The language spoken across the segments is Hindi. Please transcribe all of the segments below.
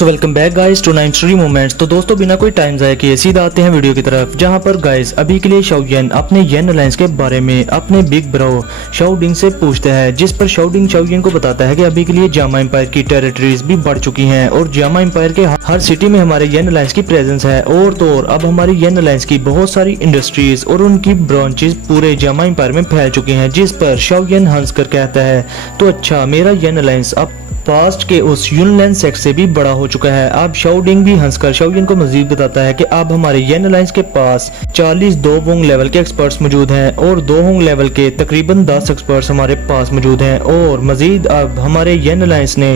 So welcome back guys to 93 moments. तो दोस्तों बिना कोई टाइम जाए किए सीधा आते हैं वीडियो की तरफ, जहां पर गाइस अभी के लिए शाओयन अपने येन अलायंस के बारे में अपने बिग ब्रो शाओडिंग से पूछता है, जिस पर शाओडिंग शाओयन को बताता है कि अभी के लिए जामा एम्पायर की टेरिटरीज भी बढ़ चुकी हैं और जामा एम्पायर के हर सिटी में हमारे येन अलायंस की प्रेजेंस है। और तो और अब हमारी येन अलायंस की बहुत सारी इंडस्ट्रीज और उनकी ब्रांचेस पूरे जामा एम्पायर में फैल चुकी हैं। जिस पर शाओयन हंस कर कहता है, तो अच्छा मेरा येन अलायंस अब पास्ट के उस यूनलैंड सेक्ट से भी बड़ा हो चुका है। अब शाओडिंग भी हंसकर शाओयन को मजीद बताता है कि अब हमारे येन अलायंस के पास 40 दो होंग लेवल के एक्सपर्ट्स मौजूद हैं और दो होंग लेवल के तकरीबन 10 एक्सपर्ट्स हमारे पास मौजूद हैं। और मजीद अब हमारे येन अलायंस ने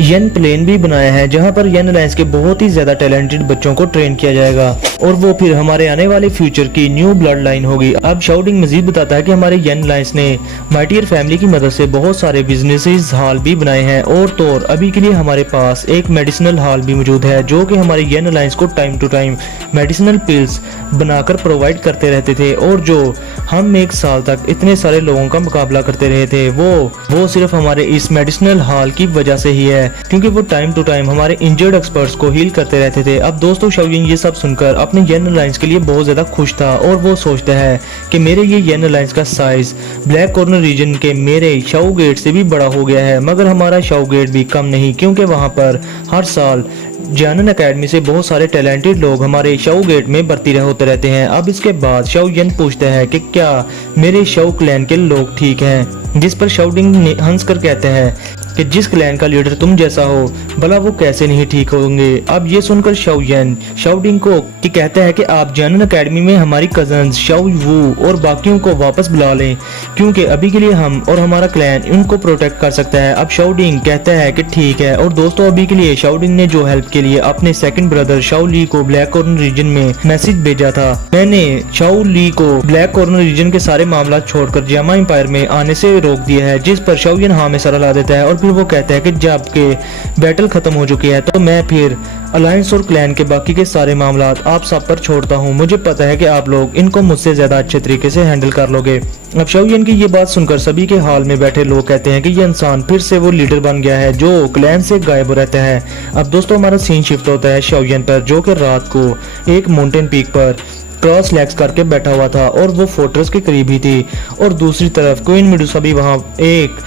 येन प्लेन भी बनाया है, जहां पर येन अलायंस के बहुत ही ज्यादा टैलेंटेड बच्चों को ट्रेन किया जाएगा और वो फिर हमारे आने वाले फ्यूचर की न्यू ब्लड लाइन होगी। अब शाओडिंग मजीद बताता है कि हमारे येन अलायंस ने माइटियर फैमिली की मदद से बहुत सारे बिजनेसेस हॉल भी बनाए हैं और तो और अभी के लिए हमारे पास एक मेडिसिनल हॉल भी मौजूद है, जो कि हमारे येन अलायंस को time to time medicinal pills बनाकर प्रोवाइड करते रहते थे। और जो हम एक साल तक इतने सारे लोगों का मुकाबला करते रहे थे वो सिर्फ हमारे इस मेडिसिनल हॉल की वजह से ही है, क्योंकि वो टाइम टू टाइम हमारे इंजर्ड एक्सपर्ट्स को हील करते रहते थे। अब दोस्तों शाओयन ये सब सुनकर अपने येन अलायंस के लिए बहुत ज्यादा खुश था और वो सोचता है कि मेरे ये येन अलायंस का साइज ब्लैक कॉर्नर रीजन के मेरे शाओ गेट से भी बड़ा हो गया है। मगर हमारा शाओ गेट भी कम नहीं, क्योंकि वहां पर हर साल जानन एकेडमी से बहुत सारे टैलेंटेड लोग हमारे शाओ गेट में भर्ती होते रहते हैं। अब इसके बाद शाओयन पूछता है कि क्या मेरे शाओ क्लैन के लोग ठीक हैं, जिस पर शाओडिंग हंसकर कहते हैं कि जिस क्लैन का लीडर तुम जैसा हो भला वो कैसे नहीं ठीक होंगे। अब ये सुनकर शाओयन शाओडिंग को कहता है कि आप जानन एकेडमी में हमारी कजन्स शाओ वू और बाकियों को वापस बुला लें, क्योंकि अभी के लिए हम और हमारा क्लैन उनको प्रोटेक्ट कर सकता है। अब शाओडिंग कहता है कि ठीक है। और दोस्तों अभी के लिए शाओडिंग ने जो हेल्प के लिए अपने सेकंड ब्रदर शाओ ली को ब्लैक कॉर्नर रीजन में मैसेज भेजा था, मैंने शाओ ली को ब्लैक कॉर्नर रीजन के सारे मामला छोड़कर जामा एम्पायर में आने से रोक दिया है। जिस पर शाओयन हाँ में सर हिला देता है और फिर वो कहता है कि जब के बैटल खत्म हो चुकी है तो मैं फिर अलायंस और क्लैन के बाकी के सारे मामला आप सब पर छोड़ता हूँ। मुझे पता है कि आप लोग इनको मुझसे ज्यादा अच्छे तरीके से हैंडल कर लोगे। अब शाओयन की ये बात सुनकर सभी के हाल में बैठे लोग कहते हैं कि ये इंसान फिर से वो लीडर बन गया है जो क्लैन से गायब रहता है। अब दोस्तों हमारा सीन शिफ्ट होता है शाओयन पर, जो कि रात को एक माउंटेन पीक पर क्रॉस लेग्स करके बैठा हुआ था और वो फोर्ट्रेस के करीब ही थी। और दूसरी तरफ क्वीन मेडुसा भी वहां एक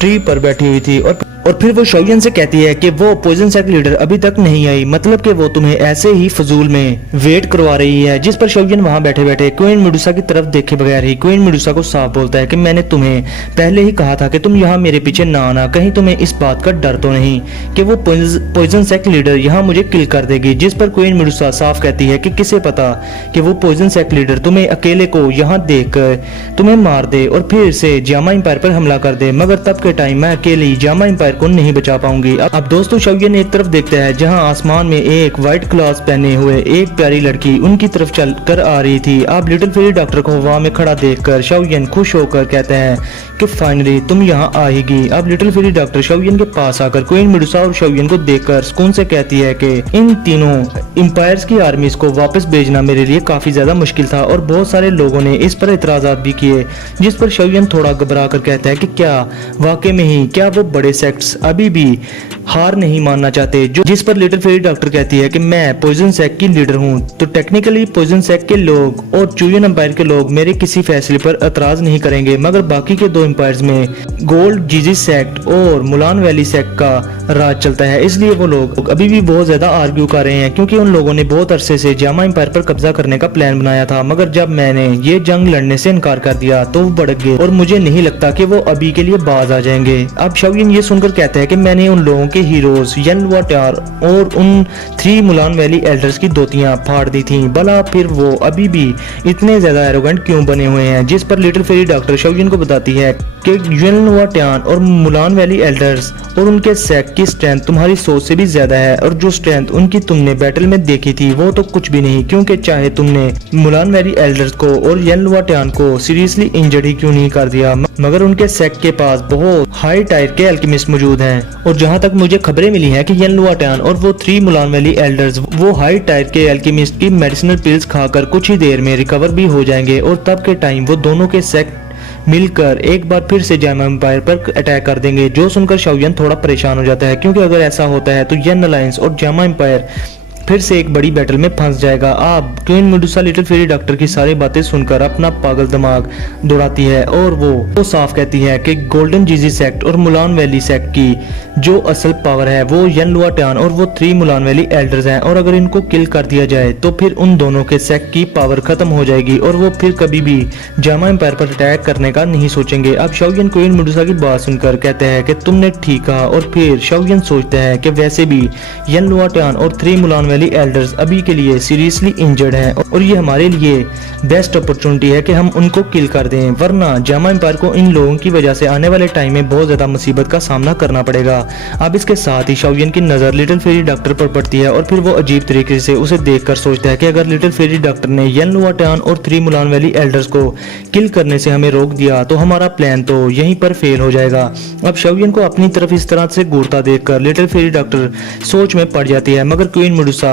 ट्री पर बैठी हुई थी और फिर वो शाओयन से कहती है कि वो पॉइजन सेक्ट लीडर अभी तक नहीं आई, मतलब कि वो तुम्हें ऐसे ही फजूल में वेट करवा रही है। जिस पर शाओयन वहां बैठे बैठे क्वीन मेडुसा की तरफ देखे बगैर ही क्वीन मेडुसा को साफ बोलता है कि मैंने तुम्हें पहले ही कहा था कि तुम यहाँ मेरे पीछे ना आना, कहीं तुम्हें इस बात का डर तो नहीं कि वो पॉइजन सेक्ट लीडर यहाँ मुझे किल कर देगी। जिस पर क्वीन मेडुसा साफ कहती है कि किसे पता कि वो पॉइजन सेक्ट लीडर तुम्हें अकेले को यहाँ देख कर तुम्हें मार दे और फिर से जामा एम्पायर पर हमला कर दे, मगर तब के टाइम मैं अकेली जामा एम्पायर को नहीं बचा पाऊंगी। अब दोस्तों शाओयन एक तरफ देखता है जहां आसमान में एक व्हाइट क्लॉथ पहने हुए एक प्यारी लड़की उनकी तरफ चल कर आ रही थी। अब लिटिल फेरी डॉक्टर को हवा में खड़ा देखकर शाओयन खुश होकर कहते हैं कि फाइनली तुम यहाँ आएगी। अब लिटिल फेरी डॉक्टर शाओयन के पास आकर क्वीन मेडुसा और शाओयन को देखकर सुकून से कहती है कि इन तीनों एम्पायर्स की आर्मीज को वापस भेजना मेरे लिए काफी ज्यादा मुश्किल था और बहुत सारे लोगों ने इस पर इतराजात भी किए। जिस पर शाओयन थोड़ा घबरा कर कहता है कि क्या वाकई में ही क्या वो बड़े सेक्ट्स अभी भी हार नहीं मानना चाहते। जिस पर लिटिल फेरी डॉक्टर कहती है कि मैं पॉइजन सेक्ट की लीडर हूँ, तो टेक्निकली पॉइजन सेक्ट के लोग और चुयन एम्पायर के लोग मेरे किसी फैसले पर एतराज नहीं करेंगे, मगर बाकी के दो एम्पायर्स में गोल्ड जीजी सेक्ट और मुलान वैली सेक्ट का राज चलता है। इसलिए वो लोग अभी भी बहुत ज्यादा आर्ग्यू कर रहे हैं, क्योंकि उन लोगों ने बहुत अरसे से जामा एम्पायर पर कब्जा करने का प्लान बनाया था, मगर जब मैंने ये जंग लड़ने से इनकार कर दिया तो वो भड़क गए और मुझे नहीं लगता कि वो अभी के लिए बाज आ जाएंगे। अब शाओयन ये सुनकर कहता है कि मैंने उन लोगों के हीरोज येन लुआटार और उन 3 मुलान वैली एल्डर्स की धोतियां फाड़ दी थी, भला फिर वो अभी भी इतने ज्यादा एरोगेंट क्यों बने हुए हैं। जिस पर लिटिल फेरी डॉक्टर शाओयन को बताती है कि येन लुआटान और मुलान वैली एल्डर्स और उनके सेक्ट की स्ट्रेंथ तुम्हारी सोच से भी ज्यादा है और जो स्ट्रेंथ उनकी तुमने बैटल में देखी थी वो तो कुछ भी नहीं, क्योंकि चाहे तुमने मुलान वैली एल्डर्स को और येन लुआटान को सीरियसली इंजर्ड ही क्यों नहीं कर दिया, मगर उनके सेक्ट के पास बहुत हाई टायर के एल्केमिस्ट मौजूद हैं। और जहां तक मुझे खबरें मिली हैं कि येन लुआटान और वो 3 मुलान वैली एल्डर्स वो हाई टायर के एल्केमिस्ट की मेडिसिनल पिल्स खाकर कुछ ही देर में रिकवर भी हो जाएंगे और तब के टाइम वो दोनों के सेक्ट मिलकर एक बार फिर से जामा एम्पायर पर अटैक कर देंगे। जो सुनकर शाओयन थोड़ा परेशान हो जाता है, क्योंकि अगर ऐसा होता है तो येन अलायंस और जामा एम्पायर फिर से एक बड़ी बैटल में फंस जाएगा। अब queen Medusa little fairy doctor की सारी बातें सुनकर अपना पागल दिमाग दौड़ाती है और वो साफ कहती है कि गोल्डन जीजी सेक्ट और मुलान वैली सेक्ट की जो असल पावर है वो येन लुआटियान और वो 3 मुलान वैली एल्डर्स हैं, और अगर इनको किल कर दिया जाए तो फिर उन दोनों के सेक्ट की पावर खत्म हो जाएगी और वो फिर कभी भी जामा एम्पायर पर अटैक करने का नहीं सोचेंगे। अब शाओयन क्वीन मेडुसा की बात सुनकर कहते हैं कि तुमने ठीक कहा, और फिर शाओयन सोचता है कि वैसे भी येन लुआटियान और 3 मुलान वैली एल्डर्स अभी के लिए सीरियसली इंजर्ड हैं और ये हमारे लिए बेस्ट अपॉर्चुनिटी है कि हम उनको किल कर दें, वरना जामा एम्पायर को इन लोगों की वजह से आने वाले टाइम में बहुत ज्यादा मुसीबत का सामना करना पड़ेगा। अब इसके साथ ही शाओयन की नजर लिटिल फेरी डॉक्टर पर पड़ती है और फिर वो अजीब तरीके से उसे देखकर सोचता है कि अगर लिटिल फेरी डॉक्टर ने येन लुआटियान और 3 मुलान वैली एल्डर्स को किल करने से हमें रोक दिया तो हमारा प्लान तो यहीं पर फेल हो जाएगा। अब शाओयन को अपनी तरफ इस तरह से घूरता देखकर लिटिल फेरी डॉक्टर सोच में पड़ जाती है, मगर queen Medusa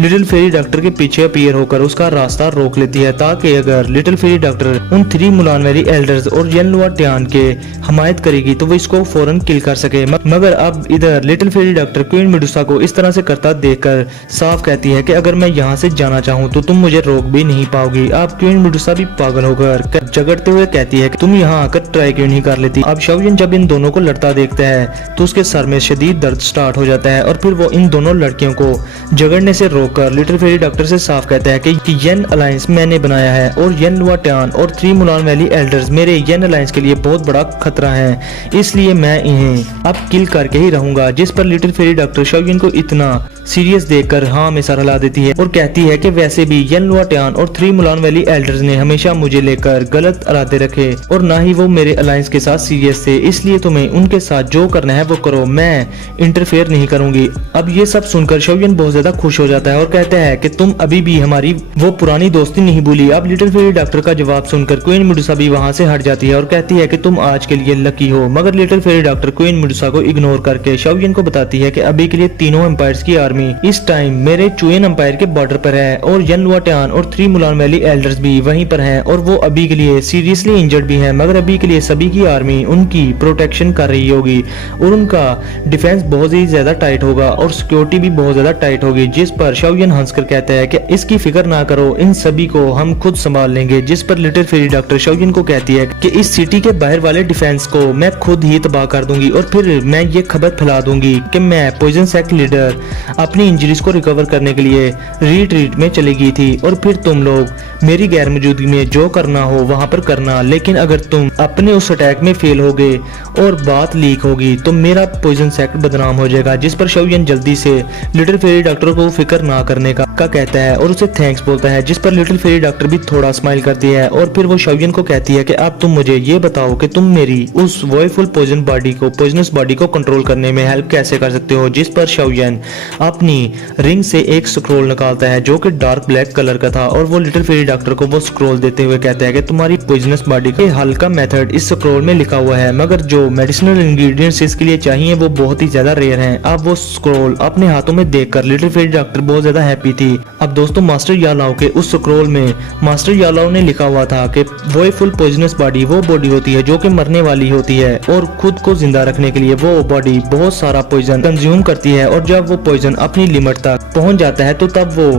little fairy doctor के पीछे अपीयर होकर उसका रास्ता रोक लेती है, ताकि अगर लिटिल फेरी डॉक्टर उन 3 मुलान वैली एल्डर्स और येन लुआटियान के हमायत करेगी तो वो इसको फौरन किल कर सके। मगर अब इधर little fairy doctor queen Medusa को इस तरह से करता देखकर साफ कहती है कि अगर मैं यहाँ से जाना चाहूँ तो तुम मुझे रोक भी नहीं पाओगी। अब क्वीन मेडुसा भी पागल होकर झगड़ते हुए कहती है कि तुम यहाँ आकर ट्राई क्यों नहीं कर लेती। अब शाओयन जब इन दोनों को लड़ता देखता है तो उसके सर में शदीद दर्द स्टार्ट हो जाता है और फिर वो इन दोनों लड़कियों को झगड़ने से रोककर लिटिल फेरी डॉक्टर से साफ कहता है कि येन अलायंस मैंने बनाया है और येन लुआटियान और 3 मुलान वैली एल्डर्स मेरे येन अलायंस के लिए बहुत बड़ा खतरा है, इसलिए मैं इन्हें अब किल करके ही रहूंगा। जिस पर लिटिल फेरी डॉक्टर शाओयन को इतना सीरियस देखकर हाँ में सर हिला देती है और कहती है कि वैसे भी येन लुआटियान और 3 मुलान वैली एल्डर्स ने हमेशा मुझे लेकर गलत इरादे रखे और ना ही वो मेरे अलायंस के साथ सीरियस थे, इसलिए तुम्हें उनके साथ जो करना है वो करो, मैं इंटरफेयर नहीं करूंगी। अब ये सब सुनकर शाओयन बहुत ज्यादा खुश हो जाता है और कहता है कि तुम अभी भी हमारी वो पुरानी दोस्ती नहीं भूली। अब लिटिल फेरी डॉक्टर का जवाब सुनकर क्वीन मेडुसा भी वहां से हट जाती है और कहती है कि तुम आज के लिए लकी हो, मगर little fairy doctor queen Medusa को इग्नोर करके शाओयन को बताती है कि अभी के लिए तीनों एम्पायर्स की आर्मी इस टाइम मेरे चुएन एम्पायर के बॉर्डर पर है और येन लुआटियान और 3 मुलान वैली एल्डर्स भी वहीं पर हैं और वो अभी के लिए सीरियसली इंजर्ड भी हैं, मगर अभी के लिए सभी की आर्मी उनकी प्रोटेक्शन कर रही होगी और उनका डिफेंस बहुत ही ज्यादा टाइट होगा और सिक्योरिटी भी बहुत ज्यादा टाइट होगी। जिस पर शाओयन हंसकर कहता है कि इसकी फिक्र ना करो, इन सभी को हम खुद संभाल लेंगे। जिस पर लिटिल फेरी डॉक्टर शाओयन को कहती है कि इस सिटी के बाहर वाले डिफेंस को मैं खुद ही तबाह कर दूंगी और फिर मैं ये खबर फैला दूंगी कि मैं पॉइजन सेक्ट लीडर अपनी इंजरीज को रिकवर करने के लिए रिट्रीट में चली गई थी और फिर तुम लोग मेरी गैर मौजूदगी में जो करना हो वहां पर करना, लेकिन अगर तुम अपने उस अटैक में फेल हो गए और बात लीक होगी तो मेरा पॉइजन सेक्ट बदनाम हो जाएगा। जिस पर शाओयन जल्दी से लिटिल फेरी डॉक्टर को फिक्र ना करने का कहता है और उसे थैंक्स बोलता है। जिस पर लिटिल फेरी डॉक्टर भी थोड़ा स्माइल करती है और फिर वो शाओयन को कहती है कि अब तुम मुझे ये बताओ कि तुम मेरी उस वॉयफुल पॉइजनस बॉडी को कंट्रोल करने में हेल्प कैसे कर सकते हो। जिस पर शाओयन अपनी रिंग से एक स्क्रोल निकालता है जो कि डार्क ब्लैक कलर का था और वो लिटिल फेरी डॉक्टर को वो स्क्रोल देते हुए कहता है कि तुम्हारी पॉइजनस बॉडी के हल का मेथड इस स्क्रोल में लिखा हुआ है, मगर जो मेडिसिनल इंग्रेडिएंट्स इसके लिए चाहिए वो बहुत ही ज्यादा रेयर हैं। अब वो स्क्रोल अपने हाथों में देखकर लिटिल फेरी डॉक्टर बहुत ज्यादा हैप्पी थी। अब दोस्तों मास्टर यालाओ के उस स्क्रोल में मास्टर यालाओ ने लिखा हुआ था कि वॉयफुल पॉइजनस बॉडी वो बॉडी होती है जो कि मरने वाली होती है और खुद को जिंदा रखने के लिए वो बॉडी बहुत सारा पॉइजन कंज्यूम करती है और जब वो पॉइजन अपनी लिमिट तक पहुंच जाता है तो तब वो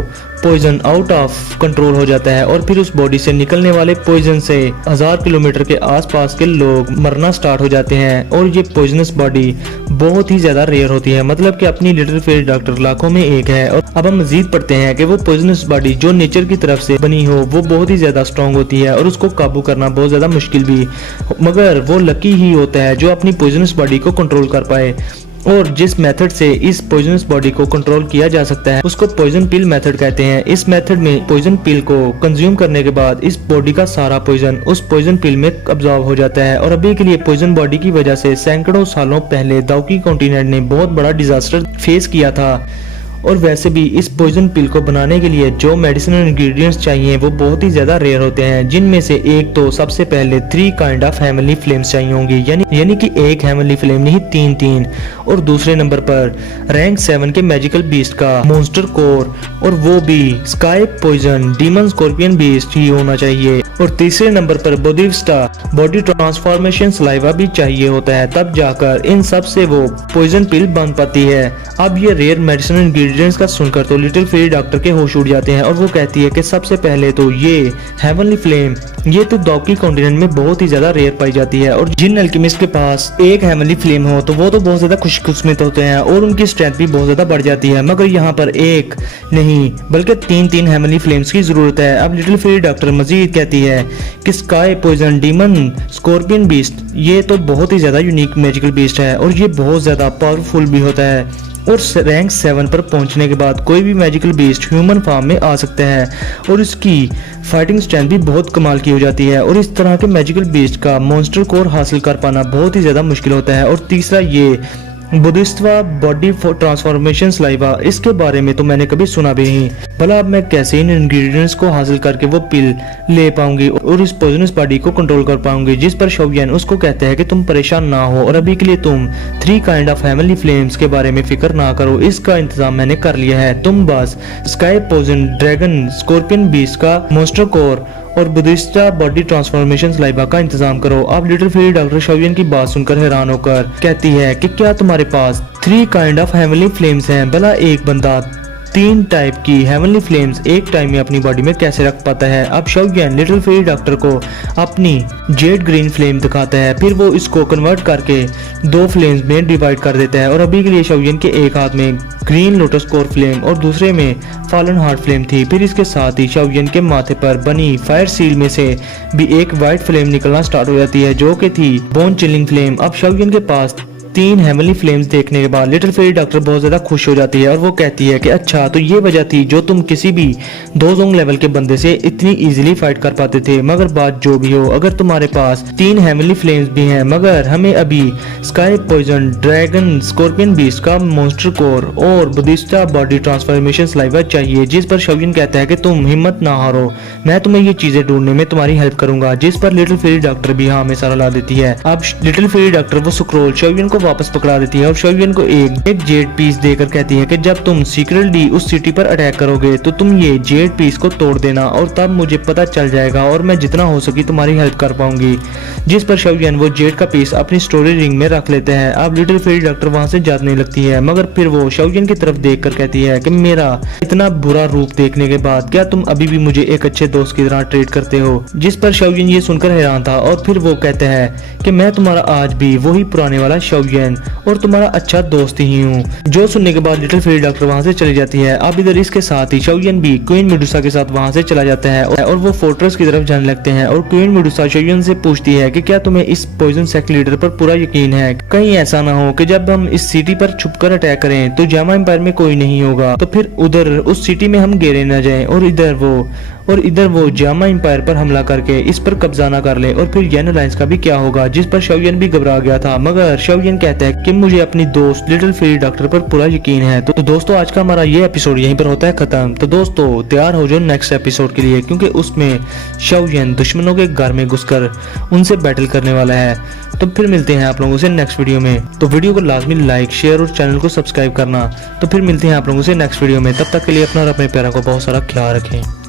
पॉइजन आउट ऑफ कंट्रोल हो जाता है और फिर उस बॉडी से निकलने वाले पॉइजन से 1000 किलोमीटर के आसपास के लोग मरना स्टार्ट हो जाते हैं और ये पॉइजनस बॉडी बहुत ही ज्यादा रेयर होती है, मतलब कि अपनी लिटिल फेरी डॉक्टर लाखों में एक है। और अब हम मजीद पढ़ते हैं कि वो पॉइजनस बॉडी जो नेचर की तरफ से बनी हो वो बहुत ही ज्यादा स्ट्रॉन्ग होती है और उसको काबू करना बहुत ज्यादा मुश्किल भी, मगर वो लकी ही होता है जो अपनी पॉइजनस बॉडी को कंट्रोल कर पाए। और जिस मेथड से इस पॉइजनस बॉडी को कंट्रोल किया जा सकता है उसको पॉइजन पिल मेथड कहते हैं। इस मेथड में पॉइजन पिल को कंज्यूम करने के बाद इस बॉडी का सारा पॉइजन उस पॉइजन पिल में अब्जॉर्ब हो जाता है और अभी के लिए पॉइजन बॉडी की वजह से सैकड़ों सालों पहले दाउकी कॉन्टिनेंट ने बहुत बड़ा डिजास्टर फेस किया था और वैसे भी इस पॉइजन पिल को बनाने के लिए जो मेडिसिनल इंग्रेडिएंट्स चाहिए वो बहुत ही ज्यादा रेयर होते हैं, जिनमें से एक तो सबसे पहले 3 काइंड ऑफ हेवनली फ्लेम्स चाहिए होंगी, यानी कि एक हेवनली फ्लेम नहीं 3 और दूसरे नंबर पर रैंक 7 के मैजिकल बीस्ट का मॉन्स्टर कोर, और वो भी sky poison demon scorpion beast ही होना चाहिए। और तीसरे नंबर पर बोधिस्टा बॉडी ट्रांसफॉर्मेशन सलाइवा भी चाहिए होता है, तब जाकर इन सब से वो पॉइजन पिल बन पाती है। अब ये रेयर मेडिसिनल इंग्रेडिएंट्स का सुनकर तो लिटिल फेरी डॉक्टर के होश उड़ जाते हैं और वो कहती है कि सबसे पहले तो ये हेवनली फ्लेम ये तो दौकी कॉन्टिनेंट में बहुत ही ज्यादा रेयर पाई जाती है, और जिन अल्केमिस्ट के पास एक हेवनली फ्लेम हो तो वो तो बहुत ज्यादा खुशकिस्मत होते हैं और उनकी स्ट्रेंथ भी बहुत ज्यादा बढ़ जाती है, मगर यहाँ पर एक नहीं बल्कि 3 हेवनली फ्लेम्स की जरूरत है। अब लिटिल फेरी डॉक्टर मजीद कहती है कि sky poison demon scorpion beast ये तो बहुत ही ज्यादा यूनिक मैजिकल बीस्ट है और ये बहुत ज्यादा पावरफुल भी होता है, और रैंक 7 पर पहुंचने के बाद कोई भी मैजिकल बीस्ट ह्यूमन फॉर्म में आ सकता है और इसकी फाइटिंग स्ट्रेंथ भी बहुत कमाल की हो जाती है, और इस तरह के मैजिकल बीस्ट का मॉन्स्टर कोर हासिल कर पाना बहुत ही ज्यादा मुश्किल होता है। और तीसरा ये बुद्धिस्टवा बॉडी ट्रांसफॉर्मेशन सलाइवा, इसके बारे में तो मैंने कभी सुना भी नहीं। भला अब मैं कैसे इन इंग्रेडिएंट्स को हासिल करके वो पिल ले पाऊंगी और इस पॉइजनस बॉडी को कंट्रोल कर पाऊंगी। जिस पर शौयन उसको कहते हैं कि तुम परेशान ना हो और अभी के लिए तुम 3 काइंड ऑफ हेवनली फ्लेम्स के बारे में फिक्र ना करो, इसका इंतजाम मैंने कर लिया है। तुम बस sky poison dragon scorpion beast का मॉन्स्टर कोर और बुद्धिस्टा बॉडी ट्रांसफॉर्मेशन सलाइवा का इंतजाम करो। अब लिटिल फेरी डॉक्टर शौयन की बात सुनकर हैरान होकर कहती है कि क्या तुम्हारे पास 3 काइंड ऑफ हेवनली फ्लेम्स हैं? भला एक बंदा 3 टाइप की हेवनली फ्लेम्स एक टाइम में अपनी बॉडी में कैसे रख पाता है? अब शौयन लिटिल फेरी डॉक्टर को अपनी जेड ग्रीन फ्लेम दिखाता है, फिर वो इसको कन्वर्ट करके 2 फ्लेम्स में डिवाइड कर देता है, और अभी के लिए शौयन के एक हाथ में ग्रीन लोटस कोर फ्लेम और दूसरे में फॉलन हार्ट फ्लेम थी। फिर इसके साथ ही शौयन के माथे पर बनी फायर सील में से भी एक व्हाइट फ्लेम निकलना स्टार्ट हो जाती है, जो कि थी बोन चिलिंग फ्लेम। अब शौयन के पास 3 हेवनली फ्लेम्स देखने के बाद लिटिल फेरी डॉक्टर बहुत ज्यादा खुश हो जाती है और वो कहती है कि अच्छा तो ये वजह थी जो तुम किसी भी 2 जोंग लेवल के बंदे से इतनी इजीली फाइट कर पाते थे। मगर बात जो भी हो, अगर तुम्हारे पास 3 हेवनली फ्लेम्स भी हैं, मगर हमें अभी sky poison dragon scorpion beast का मॉन्स्टर कोर और बुद्धिस्टा बॉडी ट्रांसफॉर्मेशन सलाइवा चाहिए। जिस पर शौयन कहता है कि तुम हिम्मत ना हारो, मैं तुम्हें ये चीजें ढूंढने में तुम्हारी हेल्प करूंगा। जिस पर लिटिल फेरी डॉक्टर भी हाँ में सारा ला देती है। अब लिटिल फेरी डॉक्टर वो स्क्रोल शौयन को वापस पकड़ा देती है और शौयन को एक जेड पीस देकर कहती है कि जब तुम सीक्रेटली उस सिटी पर अटैक करोगे तो तुम ये जेड पीस को तोड़ देना और तब मुझे पता चल जाएगा और मैं जितना हो सकी तुम्हारी हेल्प कर पाऊंगी। जिस पर शौयन वो जेड का पीस अपनी स्टोरी रिंग में रख लेते हैं। अब लिटिल फेरी डॉक्टर वहां से जाने लगती है, मगर फिर वो शौयन की तरफ देख कर कहती है कि मेरा इतना बुरा रूप देखने के बाद क्या तुम अभी भी मुझे एक अच्छे दोस्त की तरह ट्रीट करते हो? जिस पर शौयन ये सुनकर हैरान था और फिर वो कहते हैं कि मैं तुम्हारा आज भी वही पुराने वाला शौयन और तुम्हारा अच्छा दोस्त ही हूँ। जो सुनने के बाद लिटिल फेरी डॉक्टर वहाँ से चली जाती है। अब इधर इसके साथ ही शौयन भी क्वीन मेडुसा के साथ वहाँ से चला जाता है और वो फोर्ट्रेस की तरफ जाने लगते हैं। और क्वीन मेडुसा शौयन से पूछती है कि क्या तुम्हें इस पॉइजन सेक्ट लीडर पर पूरा यकीन है? कहीं ऐसा ना हो कि जब हम इस सिटी पर छुपकर अटैक करें तो जामा एम्पायर में कोई नहीं होगा, तो फिर उधर उस सिटी में हम घेरे न जाएं और इधर वो जामा एम्पायर पर हमला करके इस पर कब्जा ना कर ले, और फिर येन अलायंस का भी क्या होगा? जिस पर शौयन भी घबरा गया था, मगर शौयन कहता है कि मुझे अपनी दोस्त लिटिल फेरी डॉक्टर पर पूरा यकीन है। तो दोस्तों आज का हमारा ये एपिसोड यहीं पर होता है खत्म। तो दोस्तों तैयार हो जाओ नेक्स्ट एपिसोड के लिए, क्योंकि उसमें शौयन दुश्मनों के घर में घुसकर उनसे बैटल करने वाला है। तो फिर मिलते हैं आप लोगों से नेक्स्ट वीडियो में। तो वीडियो को लाजमी लाइक शेयर और चैनल को सब्सक्राइब करना। तो फिर मिलते हैं आप लोगों से नेक्स्ट वीडियो में। तब तक के लिए अपना और अपने प्यारों को बहुत सारा ख्याल रखें।